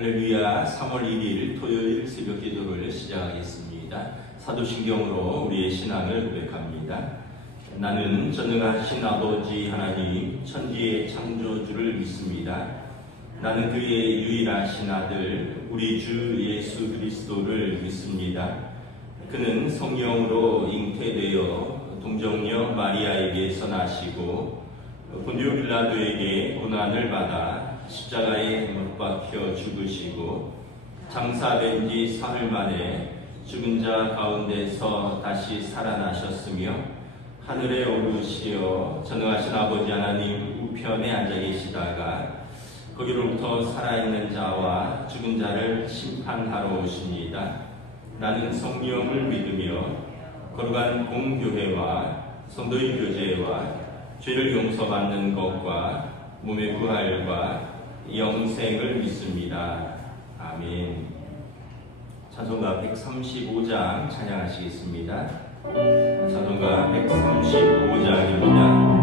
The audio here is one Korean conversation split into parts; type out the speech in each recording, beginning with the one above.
할렐루야. 3월 1일 토요일 새벽 기도를 시작하겠습니다. 사도신경으로 우리의 신앙을 고백합니다. 나는 전능하신 아버지 하나님 천지의 창조주를 믿습니다. 나는 그의 유일하신 아들 우리 주 예수 그리스도를 믿습니다. 그는 성령으로 잉태되어 동정녀 마리아에게서 나시고 본디오 빌라도에게 고난을 받아 십자가에 못 박혀 죽으시고 장사된 지 사흘 만에 죽은 자 가운데서 다시 살아나셨으며 하늘에 오르시어 전능하신 아버지 하나님 우편에 앉아 계시다가 거기로부터 살아있는 자와 죽은 자를 심판하러 오십니다. 나는 성령을 믿으며 거룩한 공교회와 성도의 교제와 죄를 용서받는 것과 몸의 부활과 영생을 믿습니다. 아멘. 찬송가 135장 찬양하시겠습니다. 찬송가 135장입니다.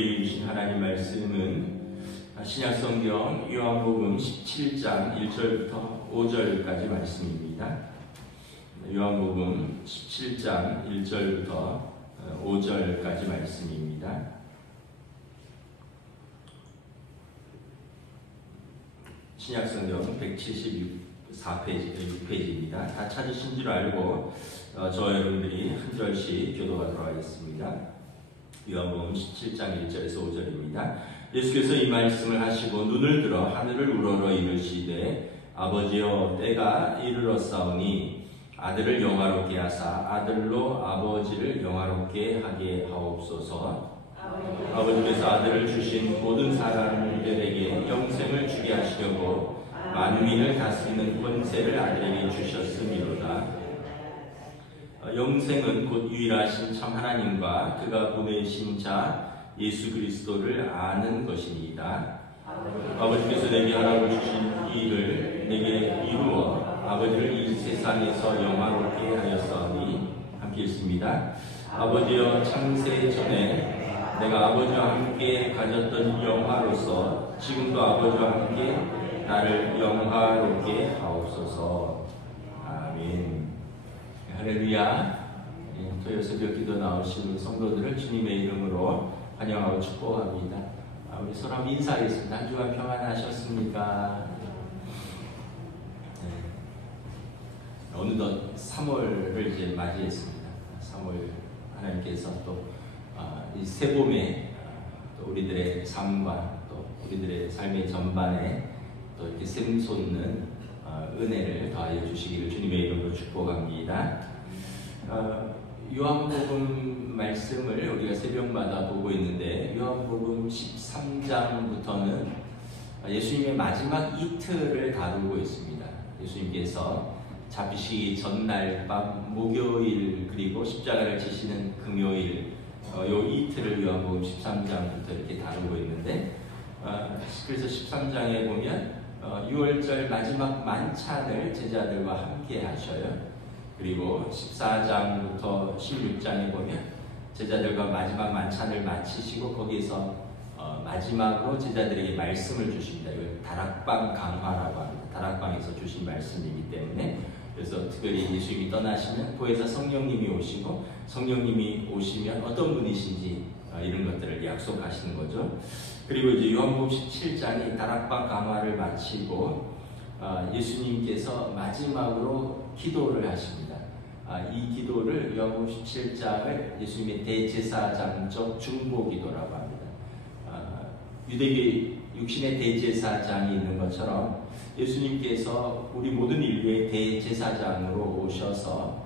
우리에게 주신 하나님 말씀은 신약성경 요한복음 17장 1절부터 5절까지 말씀입니다. 요한복음 17장 1절부터 5절까지 말씀입니다. 신약성경 174페이지, 6페이지입니다. 다 찾으신 줄 알고 저와 여러분들이 한 절씩 교도하도록 하겠습니다. 요한복음 17장 1절에서 5절입니다. 예수께서 이 말씀을 하시고 눈을 들어 하늘을 우러러 이르시되 아버지여 때가 이르렀사오니 아들을 영화롭게 하사 아들로 아버지를 영화롭게 하게 하옵소서. 아버지께서 아들을 주신 모든 사람들에게 영생을 주게 하시려고 만민을 다스리는 권세를 아들에게 주셨음이로다. 영생은 곧 유일하신 참 하나님과 그가 보내신 자 예수 그리스도를 아는 것이니이다. 아버지께서 내게 하라고 주신 이 일을 내게 이루어 아버지를 이 세상에서 영화롭게 하였사오니 함께 읽습니다. 아버지여 창세 전에 내가 아버지와 함께 가졌던 영화로서 지금도 아버지와 함께 나를 영화롭게 하옵소서. 아멘. 할렐루야. 토요 새벽 기도 나오신 성도들을 주님의 이름으로 환영하고 축복합니다. 우리 서로 한번 인사하겠습니다. 한 주간 평안하셨습니까? 네. 어느덧 3월을 이제 맞이했습니다. 3월 하나님께서 또 이 새봄에 또 우리들의 삶과 또 우리들의 삶의 전반에 또 이렇게 샘솟는 은혜를 더하여 주시기를 주님의 이름으로 축복합니다. 요한복음 말씀을 우리가 새벽마다 보고 있는데 요한복음 13장부터는 예수님의 마지막 이틀을 다루고 있습니다. 예수님께서 잡히시기 전날 밤 목요일 그리고 십자가를 지시는 금요일 요 이틀을 요한복음 13장부터 이렇게 다루고 있는데 그래서 13장에 보면 6월절 마지막 만찬을 제자들과 함께 하셔요. 그리고 14장부터 16장에 보면 제자들과 마지막 만찬을 마치시고 거기에서 마지막으로 제자들에게 말씀을 주십니다. 이걸 다락방 강화라고 합니다. 다락방에서 주신 말씀이기 때문에 그래서 특별히 예수님이 떠나시면 보혜사 성령님이 오시고 성령님이 오시면 어떤 분이신지 이런 것들을 약속하시는 거죠. 그리고 이제 요한복음 17장이 다락방 강화를 마치고 예수님께서 마지막으로 기도를 하십니다. 이 기도를 요한복음 17장을 예수님의 대제사장적 중보기도라고 합니다. 유대교 육신의 대제사장이 있는 것처럼 예수님께서 우리 모든 인류의 대제사장으로 오셔서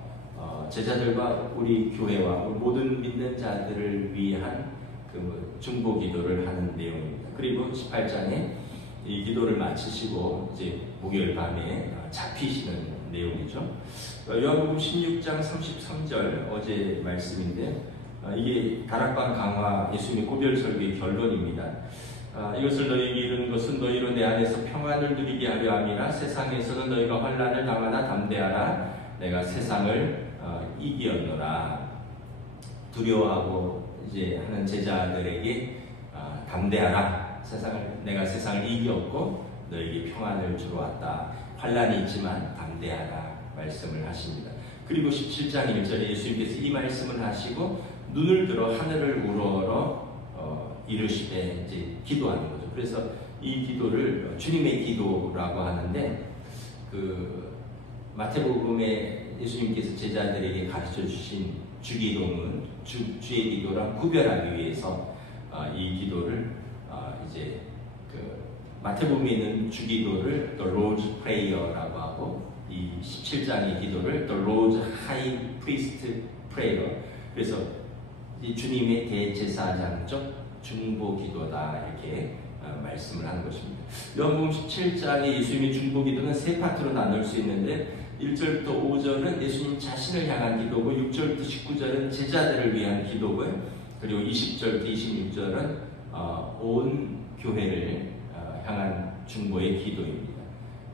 제자들과 우리 교회와 모든 믿는 자들을 위한 그 중보기도를 하는 내용입니다. 그리고 18장에 이 기도를 마치시고 이제 목요일 밤에 잡히시는 내용이죠. 요한복음 16장 33절 어제 말씀인데 이게 다락방 강화 예수님의 고별 설교의 결론입니다. 이것을 너희에게 이루는 것은 너희로 내 안에서 평안을 누리게 하려 함이라. 세상에서는 너희가 환난을 당하나 담대하라. 내가 세상을 이기었노라. 두려워하고 이제 하는 제자들에게 담대하라. 내가 세상을 이기었고 너희에게 평안을 주러 왔다. 환난이 있지만 담대하라 말씀을 하십니다. 그리고 17장 1절에 예수님께서 이 말씀을 하시고 눈을 들어 하늘을 우러러 이르시되 이제 기도하는 거죠. 그래서 이 기도를 주님의 기도라고 하는데 그 마태복음에 예수님께서 제자들에게 가르쳐 주신 주기도는 주의 기도랑 구별하기 위해서 이 기도를 이제 그 마태복음에 있는 주기도를 The Lord's Prayer라고 하고 이 17장의 기도를 The Lord's High Priest Prayer. 그래서 이 주님의 대제사장적 중보기도다 이렇게 말씀을 하는 것입니다. 요한복음 17장의 예수님의 중보기도는 세 파트로 나눌 수 있는데 1절부터 5절은 예수님 자신을 향한 기도고 6절부터 19절은 제자들을 위한 기도고요. 그리고 20절부터 26절은 온 교회를 향한 중보의 기도입니다.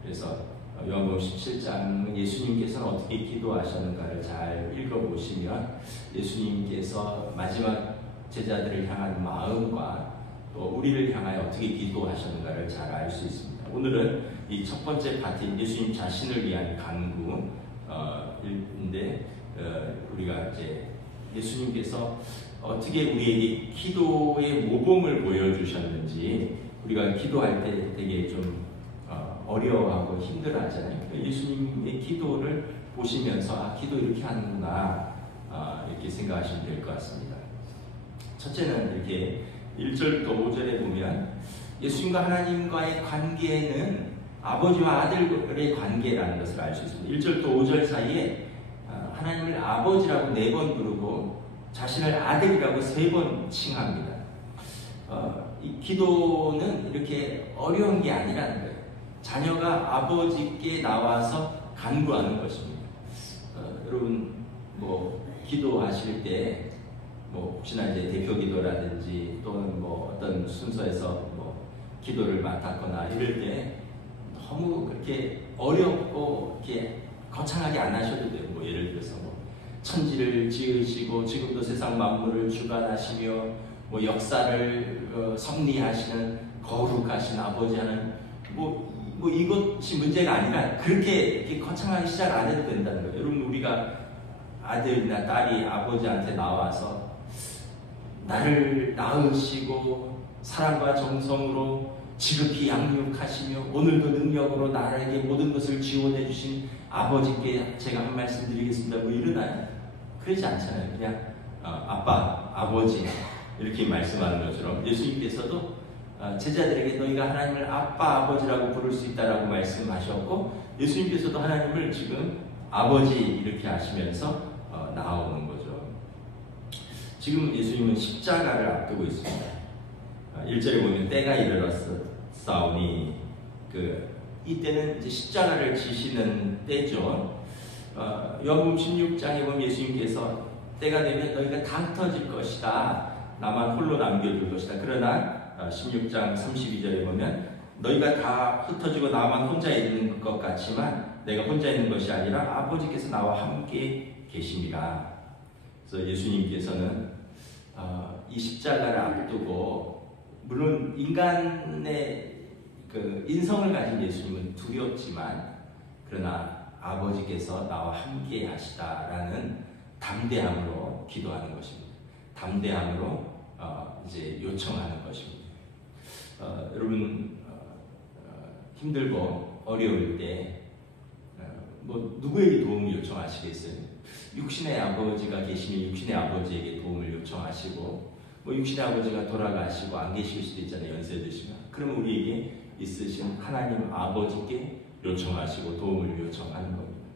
그래서 요한복음 17장은 예수님께서는 어떻게 기도하셨는가를 잘 읽어보시면 예수님께서 마지막 제자들을 향한 마음과 또 우리를 향하여 어떻게 기도하셨는가를 잘 알 수 있습니다. 오늘은 이 첫 번째 파트인 예수님 자신을 위한 간구인데 우리가 이제 예수님께서 어떻게 우리에게 기도의 모범을 보여주셨는지 우리가 기도할 때 되게 좀 어려워하고 힘들어하잖아요. 예수님의 기도를 보시면서 기도 이렇게 하는구나 이렇게 생각하시면 될 것 같습니다. 첫째는 이렇게 1절부터 5절에 보면 예수님과 하나님과의 관계는 아버지와 아들의 관계라는 것을 알 수 있습니다. 1절부터 5절 사이에 하나님을 아버지라고 4번 부르고 자신을 아들이라고 3번 칭합니다. 이 기도는 이렇게 어려운 게 아니라는 거예요. 자녀가 아버지께 나와서 간구하는 것입니다. 여러분 기도하실 때 혹시나 이제 대표 기도라든지 또는 어떤 순서에서 기도를 맡았거나 이럴 때 너무 그렇게 어렵고 이렇게 거창하게 안 하셔도 돼요. 예를 들어서 천지를 지으시고 지금도 세상 만물을 주관하시며 역사를 섭리하시는 거룩하신 아버지 하는 이것이 문제가 아니라 이렇게 거창하게 시작 안 해도 된다는 거예요. 여러분 우리가 아들이나 딸이 아버지한테 나와서 나를 낳으시고 사랑과 정성으로 지극히 양육하시며 오늘도 능력으로 나에게 모든 것을 지원해 주신 아버지께 제가 한 말씀 드리겠습니다. 이러나요? 그러지 않잖아요. 그냥 아빠, 아버지 이렇게 말씀하는 것처럼 예수님께서도 제자들에게 너희가 하나님을 아빠, 아버지라고 부를 수 있다라고 말씀하셨고 예수님께서도 하나님을 지금 아버지 이렇게 하시면서 나오는 거죠. 지금 예수님은 십자가를 앞두고 있습니다. 1절에 보면 때가 이르렀사오니 이때는 이제 십자가를 지시는 때죠. 요한복음 16장에 보면 예수님께서 때가 되면 너희가 다 흩어질 것이다. 나만 홀로 남겨둘 것이다. 그러나 16장 32절에 보면 너희가 다 흩어지고 나만 혼자 있는 것 같지만 내가 혼자 있는 것이 아니라 아버지께서 나와 함께 계심이라. 그래서 예수님께서는 이 십자가를 앞두고 물론 인간의 인성을 가진 예수님은 두렵지만 그러나 아버지께서 나와 함께 하시다라는 담대함으로 기도하는 것입니다. 담대함으로 이제 요청하는 것입니다. 여러분 힘들고 어려울 때 누구에게 도움을 요청하시겠어요? 육신의 아버지가 계시면 육신의 아버지에게 도움을 요청하시고 육신의 아버지가 돌아가시고 안 계실 수도 있잖아요. 연세 드시면. 그러면 우리에게 있으신 하나님 아버지께 요청하시고 도움을 요청하는 겁니다.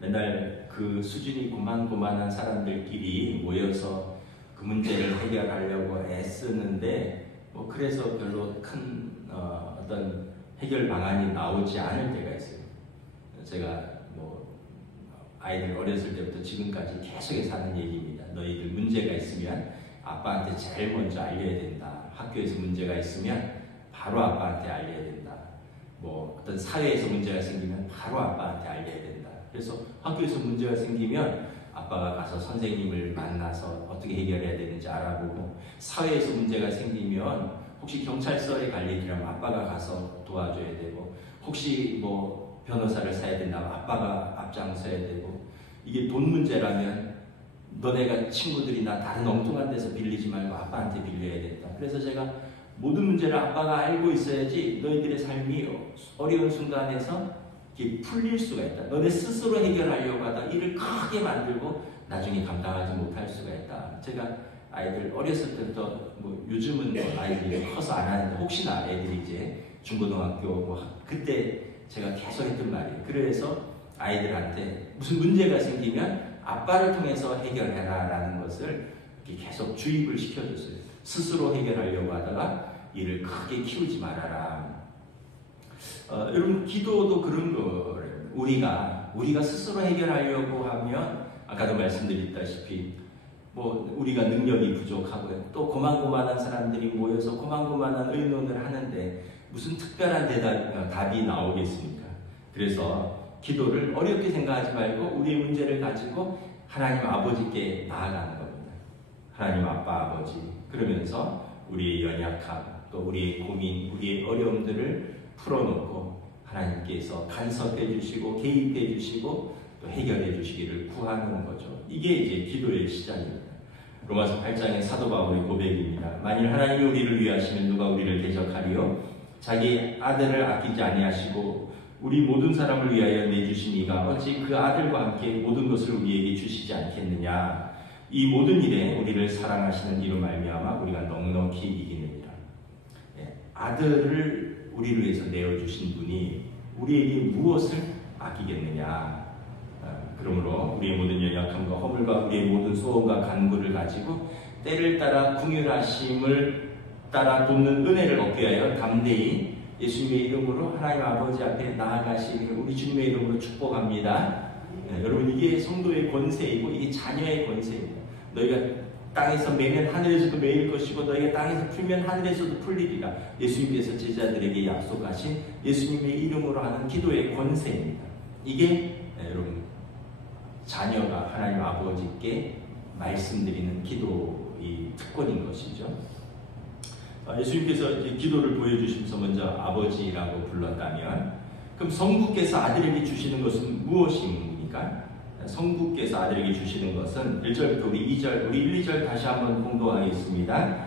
맨날 그 수준이 고만고만한 사람들끼리 모여서 그 문제를 해결하려고 애쓰는데 그래서 별로 큰 어떤 해결 방안이 나오지 않을 때가 있어요. 제가 아이들 어렸을 때부터 지금까지 계속해서 하는 얘기입니다. 너희들 문제가 있으면 아빠한테 제일 먼저 알려야 된다. 학교에서 문제가 있으면 바로 아빠한테 알려야 된다. 어떤 사회에서 문제가 생기면 바로 아빠한테 알려야 된다. 그래서 학교에서 문제가 생기면 아빠가 가서 선생님을 만나서 어떻게 해결해야 되는지 알아보고 사회에서 문제가 생기면 혹시 경찰서에 갈 일이라면 아빠가 가서 도와줘야 되고 혹시 변호사를 사야 된다면 아빠가 앞장서야 되고 이게 돈 문제라면 너네가 친구들이나 다른 엉뚱한 데서 빌리지 말고 아빠한테 빌려야 된다. 그래서 제가 모든 문제를 아빠가 알고 있어야지 너희들의 삶이 어려운 순간에서 이렇게 풀릴 수가 있다. 너네 스스로 해결하려고 하다 일을 크게 만들고 나중에 감당하지 못할 수가 있다. 제가 아이들 어렸을 때부터 요즘은 아이들이 커서 안 하는데 혹시나 애들이 이제 중고등학교 그때 제가 계속 했던 말이에요. 그래서 아이들한테 무슨 문제가 생기면 아빠를 통해서 해결해라 라는 것을 이렇게 계속 주입을 시켜줬어요. 스스로 해결하려고 하다가 일을 크게 키우지 말아라. 여러분 기도도 그런 거예요. 우리가 스스로 해결하려고 하면 아까도 말씀드렸다시피 우리가 능력이 부족하고 또 고만고만한 사람들이 모여서 고만고만한 의논을 하는데 무슨 특별한 답이 나오겠습니까? 그래서 기도를 어렵게 생각하지 말고 우리의 문제를 가지고 하나님 아버지께 나아가는 겁니다. 하나님 아빠 아버지, 그러면서 우리의 연약함, 또 우리의 고민, 우리의 어려움들을 풀어놓고 하나님께서 간섭해 주시고 개입해 주시고 또 해결해 주시기를 구하는 거죠. 이게 이제 기도의 시작입니다. 로마서 8장의 사도 바울의 고백입니다. 만일 하나님이 우리를 위하시면 누가 우리를 대적하리요? 자기 아들을 아끼지 아니하시고 우리 모든 사람을 위하여 내주신 이가 어찌 그 아들과 함께 모든 것을 우리에게 주시지 않겠느냐? 이 모든 일에 우리를 사랑하시는 이로 말미암아 우리가 넉넉히 이기느니라. 아들을 우리를 위해서 내어주신 분이 우리에게 무엇을 아끼겠느냐? 그러므로 우리의 모든 연약함과 허물과 우리의 모든 소원과 간구를 가지고 때를 따라 궁휼하심을 따라 돕는 은혜를 얻기 위하여 담대히 예수님의 이름으로 하나님 아버지 앞에 나아가시기를 우리 주님의 이름으로 축복합니다. 여러분, 이게 성도의 권세이고 이게 자녀의 권세입니다. 너희가 땅에서 매면 하늘에서도 매일 것이고 너희가 땅에서 풀면 하늘에서도 풀리리라. 예수님께서 제자들에게 약속하신 예수님의 이름으로 하는 기도의 권세입니다. 이게 여러분 자녀가 하나님 아버지께 말씀드리는 기도의 특권인 것이죠. 예수님께서 이제 기도를 보여주시면서 먼저 아버지라고 불렀다면, 그럼 성부께서 아들에게 주시는 것은 무엇입니까? 성부께서 아들에게 주시는 것은 1절부터 우리 2절, 우리 1, 2절 다시 한번 공독하겠습니다.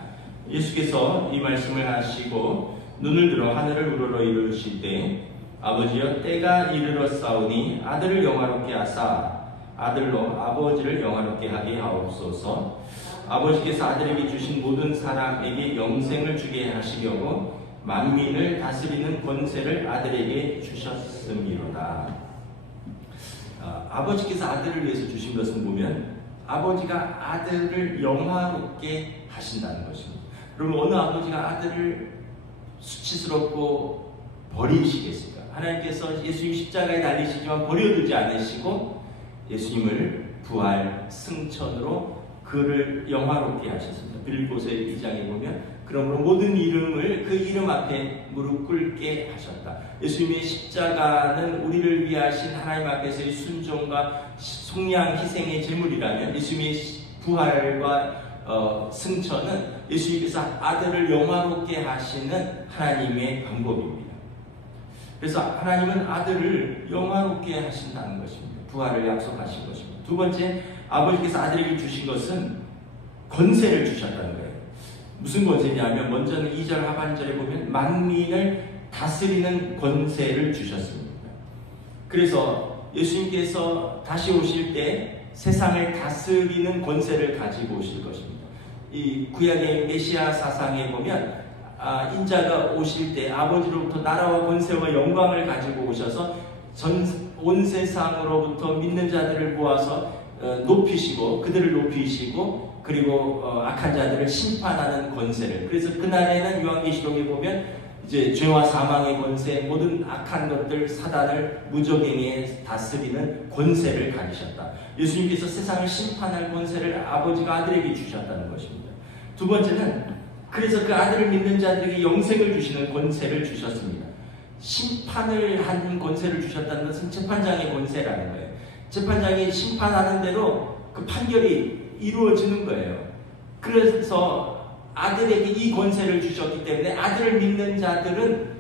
예수께서 이 말씀을 하시고 눈을 들어 하늘을 우러러 이르시되 아버지여 때가 이르렀사오니 아들을 영화롭게 하사 아들로 아버지를 영화롭게 하게 하옵소서. 아버지께서 아들에게 주신 모든 사람에게 영생을 주게 하시려고 만민을 다스리는 권세를 아들에게 주셨음이로다. 아버지께서 아들을 위해서 주신 것은 보면 아버지가 아들을 영화롭게 하신다는 것입니다. 그러면 어느 아버지가 아들을 수치스럽고 버리시겠습니까? 하나님께서 예수님 십자가에 달리시지만 버려두지 않으시고 예수님을 부활 승천으로 그를 영화롭게 하셨습니다. 빌립보서 2장에 보면 그러므로 모든 이름을 그 이름 앞에 무릎 꿇게 하셨다. 예수님의 십자가는 우리를 위하신 하나님 앞에서의 순종과 속량 희생의 제물이라면 예수님의 부활과 승천은 예수님께서 아들을 영화롭게 하시는 하나님의 방법입니다. 그래서 하나님은 아들을 영화롭게 하신다는 것입니다. 부활을 약속하신 것입니다. 두 번째, 아버지께서 아들에게 주신 것은 권세를 주셨다는 거예요. 무슨 권세냐면 먼저는 2절 하반절에 보면 만민을 다스리는 권세를 주셨습니다. 그래서 예수님께서 다시 오실 때 세상을 다스리는 권세를 가지고 오실 것입니다. 이 구약의 메시아 사상에 보면 인자가 오실 때 아버지로부터 나라와 권세와 영광을 가지고 오셔서 온 세상으로부터 믿는 자들을 모아서 높이시고 그들을 높이시고 그리고 악한 자들을 심판하는 권세를, 그래서 그날에는 요한계시록에 보면 이제 죄와 사망의 권세, 모든 악한 것들, 사단을 무적행에 다스리는 권세를 가지셨다. 예수님께서 세상을 심판할 권세를 아버지가 아들에게 주셨다는 것입니다. 두 번째는 그래서 그 아들을 믿는 자들에게 영생을 주시는 권세를 주셨습니다. 심판을 하는 권세를 주셨다는 것은 재판장의 권세라는 거예요. 재판장이 심판하는 대로 그 판결이 이루어지는 거예요. 그래서 아들에게 이 권세를 주셨기 때문에 아들을 믿는 자들은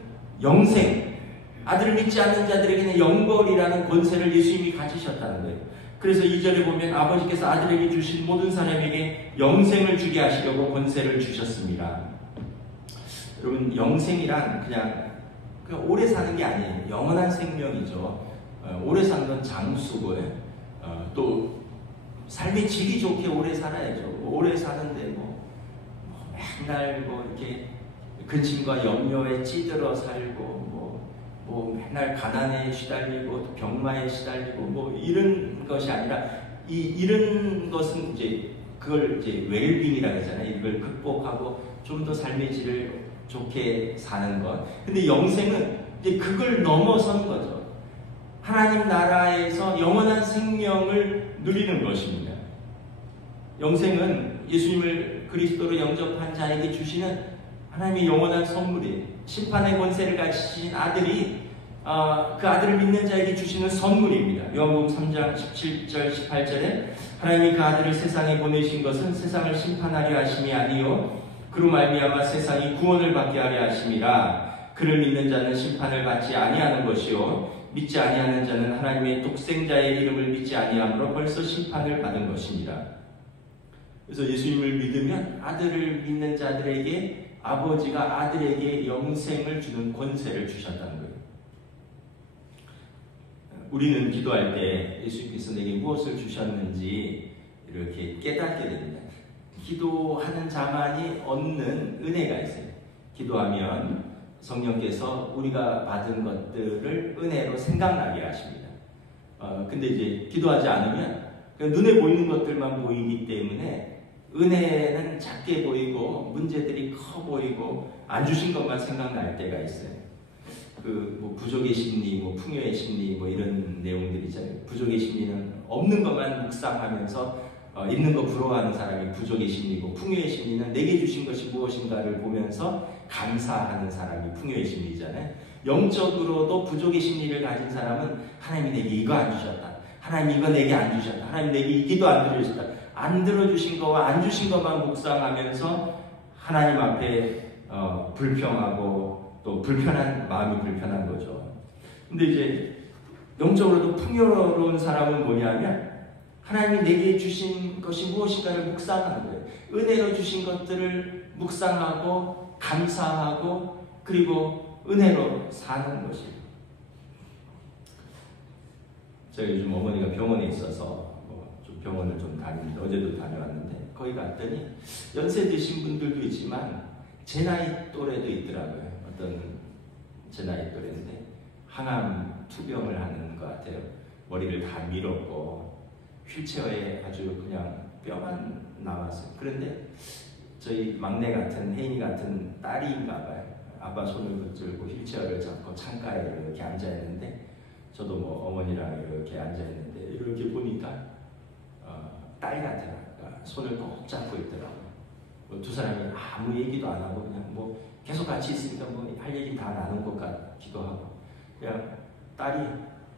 영생, 아들을 믿지 않는 자들에게는 영벌이라는 권세를 예수님이 가지셨다는 거예요. 그래서 2절에 보면 아버지께서 아들에게 주신 모든 사람에게 영생을 주게 하시려고 권세를 주셨습니다. 여러분, 영생이란 그냥 오래 사는 게 아니에요. 영원한 생명이죠. 오래 사는 건 장수고요. 또 삶의 질이 좋게 오래 살아야죠. 오래 사는데 맨날 이렇게 근심과 염려에 찌들어 살고 맨날 가난에 시달리고 병마에 시달리고 이런 것이 아니라 이런 것은 이제 그걸 이제 웰빙이라고 하잖아요. 이걸 극복하고 좀 더 삶의 질을 좋게 사는 것. 근데 영생은 이제 그걸 넘어선 거죠. 하나님 나라에서 영원한 생명을 누리는 것입니다. 영생은 예수님을 그리스도로 영접한 자에게 주시는 하나님의 영원한 선물이에요. 심판의 권세를 가지신 아들이 그 아들을 믿는 자에게 주시는 선물입니다. 요한복음 3장 17절 18절에 하나님이 그 아들을 세상에 보내신 것은 세상을 심판하려 하심이 아니요 그로 말미암아 세상이 구원을 받게 하려 하심이라. 그를 믿는 자는 심판을 받지 아니하는 것이요 믿지 아니하는 자는 하나님의 독생자의 이름을 믿지 아니함으로 벌써 심판을 받은 것이니라. 그래서 예수님을 믿으면 아들을 믿는 자들에게 아버지가 아들에게 영생을 주는 권세를 주셨다는 거예요. 우리는 기도할 때 예수님께서 내게 무엇을 주셨는지 이렇게 깨닫게 됩니다. 기도하는 자만이 얻는 은혜가 있어요. 기도하면 성령께서 우리가 받은 것들을 은혜로 생각나게 하십니다. 근데 이제 기도하지 않으면 눈에 보이는 것들만 보이기 때문에 은혜는 작게 보이고 문제들이 커 보이고 안 주신 것만 생각날 때가 있어요. 뭐 부족의 심리, 뭐 풍요의 심리, 뭐 이런 내용들이잖아요. 부족의 심리는 없는 것만 묵상하면서 있는 거 부러워하는 사람이 부족의 심리고, 풍요의 심리는 내게 주신 것이 무엇인가를 보면서 감사하는 사람이 풍요의 심리잖아요. 영적으로도 부족의 심리를 가진 사람은 하나님이 내게 이거 안 주셨다, 하나님 이거 내게 안 주셨다, 하나님 내게 이 기도 안 들어주셨다, 안 들어주신 거와 안 주신 것만 묵상하면서 하나님 앞에 불평하고 또 마음이 불편한 거죠. 근데 이제 영적으로도 풍요로운 사람은 뭐냐면 하나님이 내게 주신 것이 무엇인가를 묵상하는 거예요. 은혜로 주신 것들을 묵상하고 감사하고 그리고 은혜로 사는 것이에요. 제가 요즘 어머니가 병원에 있어서 좀 병원을 좀 다니는데 어제도 다녀왔는데 거기 갔더니 연세 드신 분들도 있지만 제 나이 또래도 있더라고요. 어떤 제 나이 또래인데 항암 투병을 하는 것 같아요. 머리를 다 밀었고 휠체어에 아주 그냥 뼈만 남았어요. 그런데 저희 막내 같은 혜인이 같은 딸인가 봐요. 아빠 손을 붙들고 휠체어를 잡고 창가에 이렇게 앉아있는데 저도 뭐 어머니랑 이렇게 앉아있는데 이렇게 보니까 딸 같은 아가 손을 꼭 잡고 있더라고요. 두 사람이 아무 얘기도 안 하고 그냥 뭐 계속 같이 있으니까 뭐 할 얘기 다 나눈 것 같기도 하고, 그냥 딸이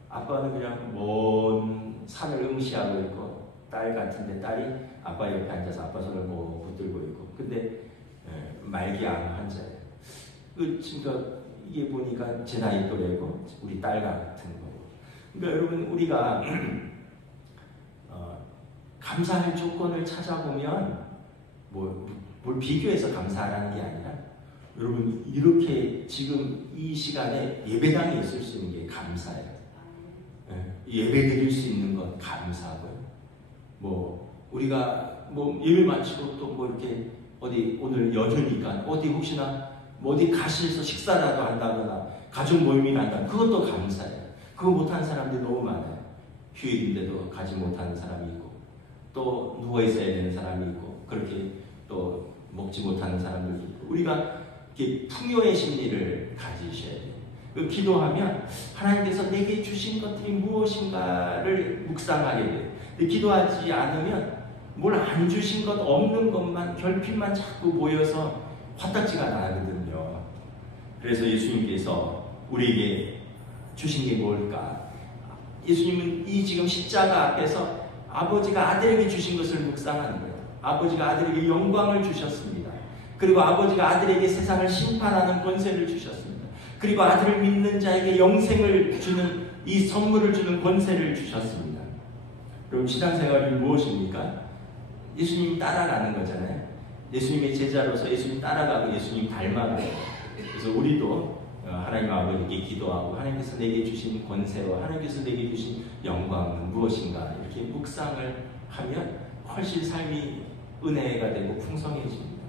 아빠는 그냥 먼 산을 응시하고 있고 딸 같은데 딸이 아빠 옆에 앉아서 아빠 손을 뭐 붙들고 있고, 근데 말기암 환자예요. 그러니까 이게 보니까 제 나이 또래고 우리 딸 같은 거고. 그러니까 여러분 우리가 감사할 조건을 찾아보면 뭘 비교해서 감사하라는 게 아니라 여러분 이렇게 지금 이 시간에 예배당에 있을 수 있는 게 감사예요. 예배 드릴 수 있는 건 감사하고요. 우리가 예배 마치고 또 이렇게 어디 오늘 연휴니까 어디 혹시나 어디 가셔서 식사라도 한다거나 가족 모임이나 한다면 그것도 감사해요. 그거 못하는 사람들이 너무 많아요. 휴일인데도 가지 못하는 사람이 있고 또 누워 있어야 되는 사람이 있고 그렇게 또 먹지 못하는 사람들도 있고, 우리가 이렇게 풍요의 심리를 가지셔야 돼요. 기도하면 하나님께서 내게 주신 것들이 무엇인가를 묵상하게 돼요. 기도하지 않으면 뭘 안 주신 것 없는 것만 결핍만 자꾸 모여서 화딱지가 나거든요. 그래서 예수님께서 우리에게 주신 게 뭘까? 예수님은 이 지금 십자가 앞에서 아버지가 아들에게 주신 것을 묵상하는 거예요. 아버지가 아들에게 영광을 주셨습니다. 그리고 아버지가 아들에게 세상을 심판하는 권세를 주셨습니다. 그리고 아들을 믿는 자에게 영생을 주는 이 선물을 주는 권세를 주셨습니다. 그럼 신앙생활이 무엇입니까? 예수님 따라가는 거잖아요. 예수님의 제자로서 예수님 따라가고 예수님 닮아가요. 그래서 우리도 하나님 아버지께 기도하고 하나님께서 내게 주신 권세와 하나님께서 내게 주신 영광은 무엇인가 이렇게 묵상을 하면 훨씬 삶이 은혜가 되고 풍성해집니다.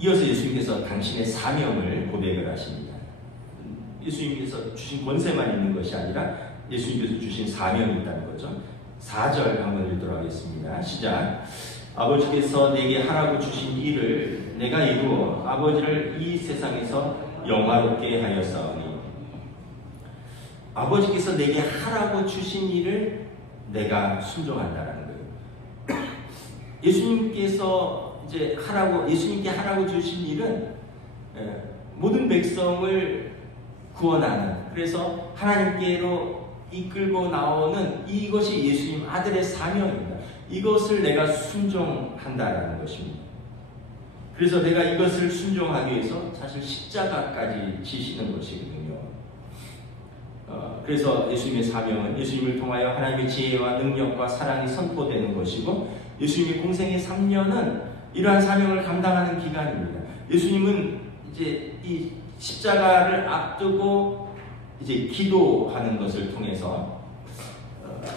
이어서 예수님께서 당신의 사명을 고백을 하십니다. 예수님께서 주신 권세만 있는 것이 아니라 예수님께서 주신 사명이 있다는 거죠. 4절 한번 읽도록 하겠습니다. 시작. 아버지께서 내게 하라고 주신 일을 내가 이루어 아버지를 이 세상에서 영화롭게 하였사오니. 아버지께서 내게 하라고 주신 일을 내가 순종한다라는 거예요. 예수님께서 예수님께 하라고 주신 일은 모든 백성을 구원하는, 그래서 하나님께로 이끌고 나오는 이것이 예수님 아들의 사명입니다. 이것을 내가 순종한다라는 것입니다. 그래서 내가 이것을 순종하기 위해서 사실 십자가까지 지시는 것이거든요. 그래서 예수님의 사명은 예수님을 통하여 하나님의 지혜와 능력과 사랑이 선포되는 것이고, 예수님의 공생의 3년은 이러한 사명을 감당하는 기간입니다. 예수님은 이제 이 십자가를 앞두고 이제 기도하는 것을 통해서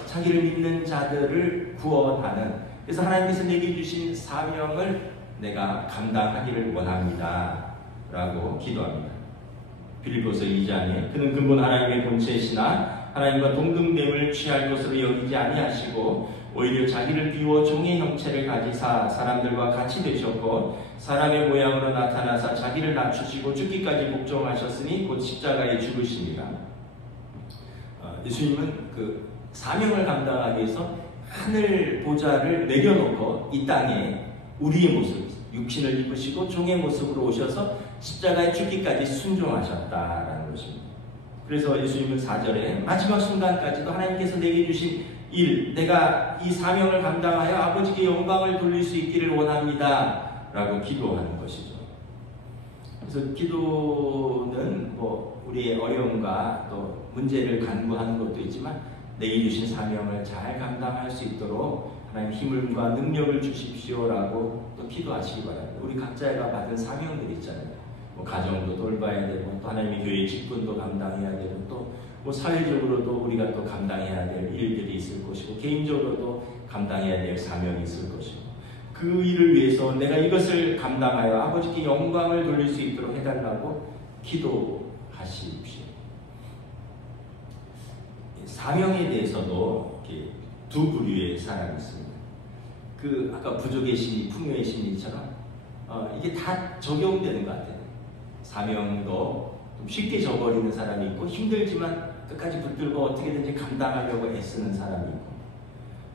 자기를 믿는 자들을 구원하는, 그래서 하나님께서 내게 주신 사명을 내가 감당하기를 원합니다 라고 기도합니다. 빌립보서 2장에 그는 근본 하나님의 본체이시나 하나님과 동등됨을 취할 것으로 여기지 아니하시고 오히려 자기를 비워 종의 형체를 가지사 사람들과 같이 되셨고 사람의 모양으로 나타나사 자기를 낮추시고 죽기까지 복종하셨으니 곧 십자가에 죽으십니다. 예수님은 그 사명을 감당하기 위해서 하늘 보좌를 내려놓고 이 땅에 우리의 모습, 육신을 입으시고 종의 모습으로 오셔서 십자가에 죽기까지 순종하셨다라는 것입니다. 그래서 예수님은 4절에 마지막 순간까지도 하나님께서 내게 주신 일, 내가 이 사명을 감당하여 아버지께 영광을 돌릴 수 있기를 원합니다 라고 기도하는 것이죠. 그래서 기도는 뭐 우리의 어려움과 또 문제를 간구하는 것도 있지만 내게 주신 사명을 잘 감당할 수 있도록 하나님 힘과 능력을 주십시오라고 또 기도하시기 바랍니다. 우리 각자가 받은 사명들이 있잖아요. 뭐 가정도 돌봐야 되고 또 하나님의 교회 직분도 감당해야 되고 또 뭐 사회적으로도 우리가 또 감당해야 될 일들이 있을 것이고 개인적으로도 감당해야 될 사명이 있을 것이고 그 일을 위해서 내가 이것을 감당하여 아버지께 영광을 돌릴 수 있도록 해달라고 기도하십시오. 사명에 대해서도 이렇게 두 부류의 사람이 있습니다. 그 아까 부족의 심리, 풍요의 심리처럼 이게 다 적용되는 것 같아요. 사명도 좀 쉽게 져버리는 사람이 있고 힘들지만 끝까지 붙들고 어떻게든지 감당하려고 애쓰는 사람이 있고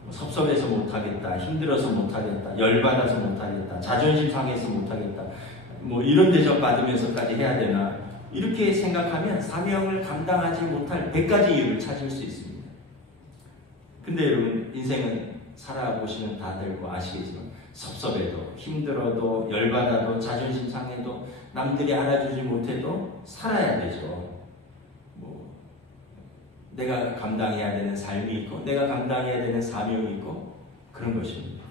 뭐 섭섭해서 못하겠다, 힘들어서 못하겠다, 열받아서 못하겠다, 자존심 상해서 못하겠다, 뭐 이런 대접 받으면서까지 해야 되나 이렇게 생각하면 사명을 감당하지 못할 100가지 이유를 찾을 수 있습니다. 근데 여러분 인생은 살아보시는 다들 뭐 아시겠지만 섭섭해도 힘들어도 열받아도 자존심 상해도 남들이 알아주지 못해도 살아야 되죠. 뭐 내가 감당해야 되는 삶이 있고 내가 감당해야 되는 사명이 있고 그런 것입니다.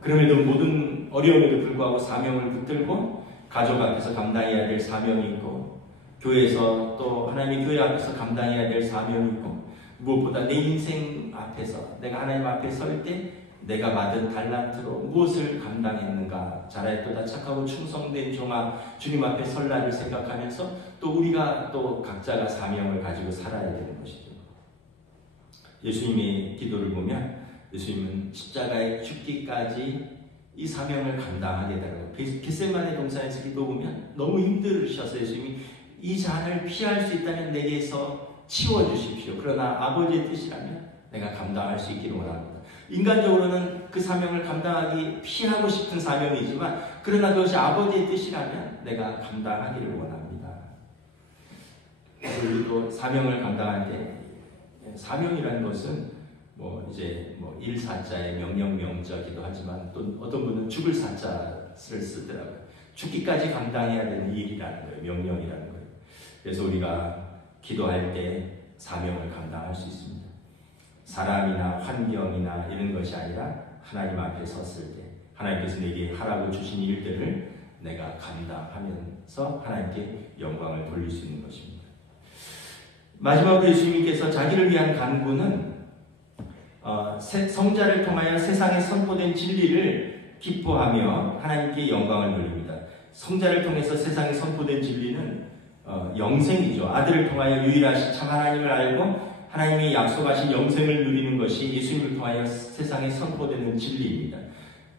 그럼에도 모든 어려움에도 불구하고 사명을 붙들고 가족 앞에서 감당해야 될 사명이 있고 교회에서 또 하나님의 교회 앞에서 감당해야 될 사명이 있고 무엇보다 내 인생 앞에서 내가 하나님 앞에 설 때 내가 받은 달란트로 무엇을 감당했는가 잘하였도다 착하고 충성된 종아 주님 앞에 설 날을 생각하면서 또 우리가 또 각자가 사명을 가지고 살아야 되는 것이죠. 예수님의 기도를 보면 예수님은 십자가에 죽기까지 이 사명을 감당하게 되고 겟세마네 동산에서 기도 보면 너무 힘들으셔서 예수님이 이 잔을 피할 수 있다면 내게서 치워주십시오. 그러나 아버지의 뜻이라면 내가 감당할 수 있기를 원합니다. 인간적으로는 그 사명을 감당하기 피하고 싶은 사명이지만 그러나 그것이 아버지의 뜻이라면 내가 감당하기를 원합니다. 우리도 사명을 감당할 때 사명이라는 것은 뭐 이제 뭐 일사자의 명령명자기도 하지만 또 어떤 분은 죽을 사자를 쓰더라고요. 죽기까지 감당해야 되는 일이라는 거예요. 명령이라는 거예요. 그래서 우리가 기도할 때 사명을 감당할 수 있습니다. 사람이나 환경이나 이런 것이 아니라 하나님 앞에 섰을 때 하나님께서 내게 하라고 주신 일들을 내가 감당하면서 하나님께 영광을 돌릴 수 있는 것입니다. 마지막으로 예수님께서 자기를 위한 간구는 성자를 통하여 세상에 선포된 진리를 기뻐하며 하나님께 영광을 돌립니다. 성자를 통해서 세상에 선포된 진리는 영생이죠. 아들을 통하여 유일하신 참 하나님을 알고 하나님이 약속하신 영생을 누리는 것이 예수님을 통하여 세상에 선포되는 진리입니다.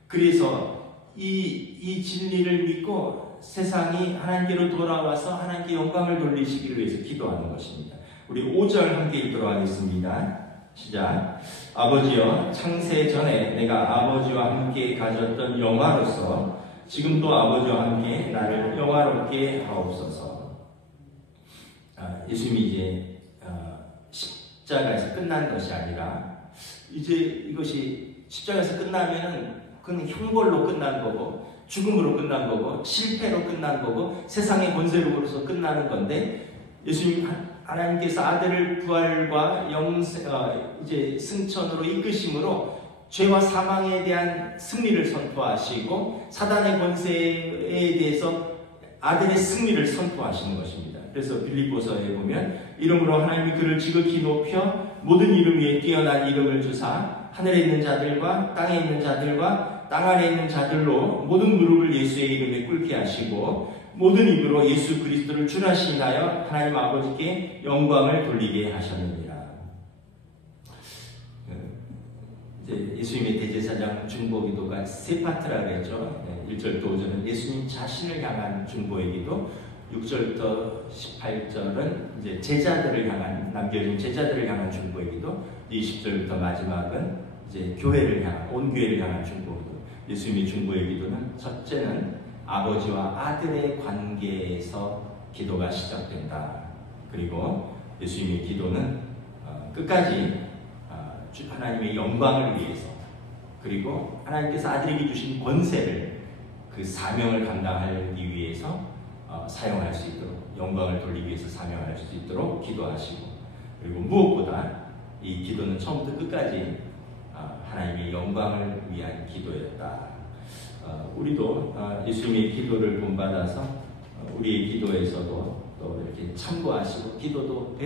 그래서 이 진리를 믿고 세상이 하나님께로 돌아와서 하나님께 영광을 돌리시기를 위해서 기도하는 것입니다. 우리 5절 함께 읽도록 하겠습니다. 시작. 아버지여 창세 전에 내가 아버지와 함께 가졌던 영화로서 지금도 아버지와 함께 나를 영화롭게 하옵소서. 예수님이 이제 십자가에서 끝난 것이 아니라 이제 이것이 십자가에서 끝나면은 그건 형벌로 끝난 거고 죽음으로 끝난 거고 실패로 끝난 거고 세상의 권세로부터 끝나는 건데 예수님 하나님께서 아들을 부활과 이제 승천으로 이끄심으로 죄와 사망에 대한 승리를 선포하시고 사단의 권세에 대해서 아들의 승리를 선포하시는 것입니다. 그래서 빌립보서에 보면 이름으로 하나님이 그를 지극히 높여 모든 이름 위에 뛰어난 이름을 주사 하늘에 있는 자들과 땅에 있는 자들과 땅 아래에 있는 자들로 모든 무릎을 예수의 이름에 꿇게 하시고 모든 입으로 예수 그리스도를 주라시나여 하나님 아버지께 영광을 돌리게 하셨느니라. 이제 예수님의 대제사장 중보기도가 세 파트라고 했죠. 1절부터 5절은 예수님 자신을 향한 중보의 기도, 6절부터 18절은 이제 제자들을 향한, 남겨진 제자들을 향한 중보의 기도, 20절부터 마지막은 이제 교회를 향한, 온 교회를 향한 중보의 기도. 예수님의 중보의 기도는 첫째는 아버지와 아들의 관계에서 기도가 시작된다. 그리고 예수님의 기도는 끝까지 하나님의 영광을 위해서, 그리고 하나님께서 아들에게 주신 권세를, 그 사명을 감당하기 위해서 사용할 수 있도록, 영광을 돌리기 위해서 사명할 수 있도록 기도하시고, 그리고 무엇보다 이 기도는 처음부터 끝까지 하나님의 영광을 위한 기도였다. 우리도 예수님의 기도를 본받아서 우리의 기도에서도 또 이렇게 참고하시고, 기도도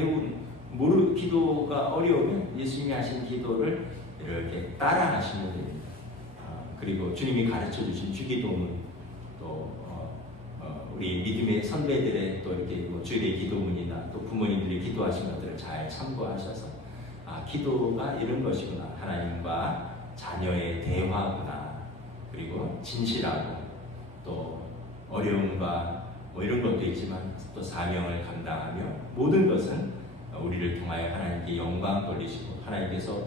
기도가 어려우면 예수님이 하신 기도를 이렇게 따라 하시면 됩니다. 그리고 주님이 가르쳐 주신 주기도문, 또 우리 믿음의 선배들의 또 이렇게 주일의 기도문이나 또 부모님들이 기도하신 것들을 잘 참고하셔서 기도가 이런 것이구나, 하나님과 자녀의 대화구나, 그리고 진실하고 또 어려움과 이런 것도 있지만 또 사명을 감당하며 모든 것은 우리를 통하여 하나님께 영광 돌리시고 하나님께서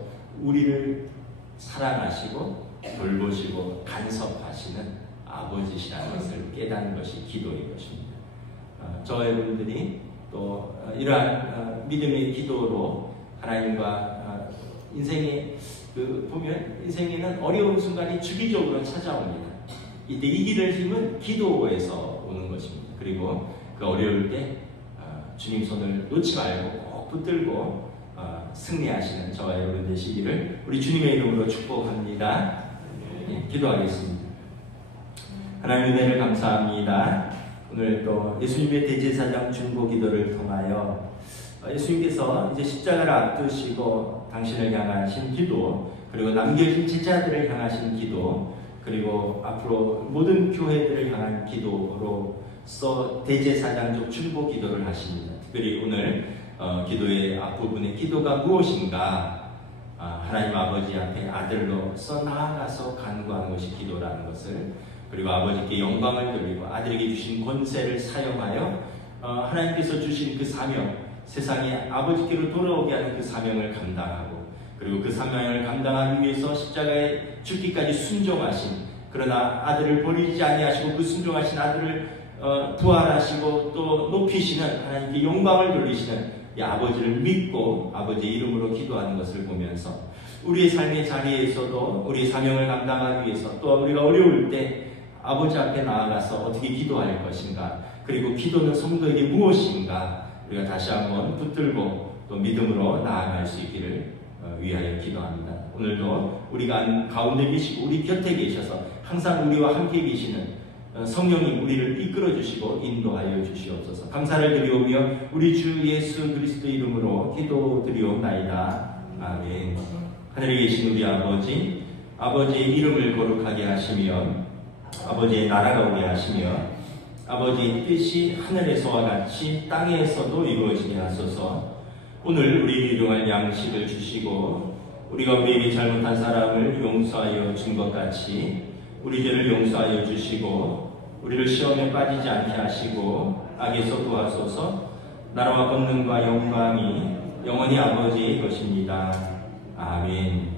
우리를 사랑하시고 돌보시고 간섭하시는 아버지시라는 것을 깨닫는 것이 기도인 것입니다. 저와 여러분들이 또 이러한 믿음의 기도로 하나님과 인생에 보면 인생에는 어려운 순간이 주기적으로 찾아옵니다. 이때 이기는 힘은 기도에서 오는 것입니다. 그리고 그 어려울 때 주님 손을 놓지 말고 꼭 붙들고 승리하시는 저와 여러분 되시기를 우리 주님의 이름으로 축복합니다. 기도하겠습니다. 하나님 은혜를 감사합니다. 오늘 또 예수님의 대제사장 중보 기도를 통하여 예수님께서 이제 십자가를 앞두시고 당신을 향하신 기도, 그리고 남겨진 제자들을 향하신 기도, 그리고 앞으로 모든 교회들을 향한 기도로서 대제사장적 중보 기도를 하십니다. 특별히 오늘 기도의 앞부분에 기도가 무엇인가, 하나님 아버지 앞에 아들로서 나아가서 간구하는 것이 기도라는 것을, 그리고 아버지께 영광을 돌리고 아들에게 주신 권세를 사용하여 하나님께서 주신 그 사명, 세상에 아버지께로 돌아오게 하는 그 사명을 감당하고, 그리고 그 사명을 감당하기 위해서 십자가에 죽기까지 순종하신, 그러나 아들을 버리지 아니하시고 그 순종하신 아들을 부활하시고 또 높이시는 하나님께 영광을 돌리시는 이 아버지를 믿고 아버지의 이름으로 기도하는 것을 보면서 우리의 삶의 자리에서도 우리의 사명을 감당하기 위해서, 또 우리가 어려울 때 아버지 앞에 나아가서 어떻게 기도할 것인가, 그리고 기도는 성도에게 무엇인가, 우리가 다시 한번 붙들고 또 믿음으로 나아갈 수 있기를 위하여 기도합니다. 오늘도 우리가 가운데 계시고 우리 곁에 계셔서 항상 우리와 함께 계시는 성령이 우리를 이끌어 주시고 인도하여 주시옵소서. 감사를 드리오며 우리 주 예수 그리스도 이름으로 기도드리옵나이다. 아멘. 하늘에 계신 우리 아버지, 아버지의 이름을 거룩하게 하시며 아버지의 나라가 오게 하시며 아버지의 뜻이 하늘에서와 같이 땅에서도 이루어지게 하소서. 오늘 우리 일용할 양식을 주시고 우리가 우리에게 잘못한 사람을 용서하여 준 것 같이 우리 죄를 용서하여 주시고 우리를 시험에 빠지지 않게 하시고 악에서 구하소서. 나라와 권능과 영광이 영원히 아버지의 것입니다. 아멘.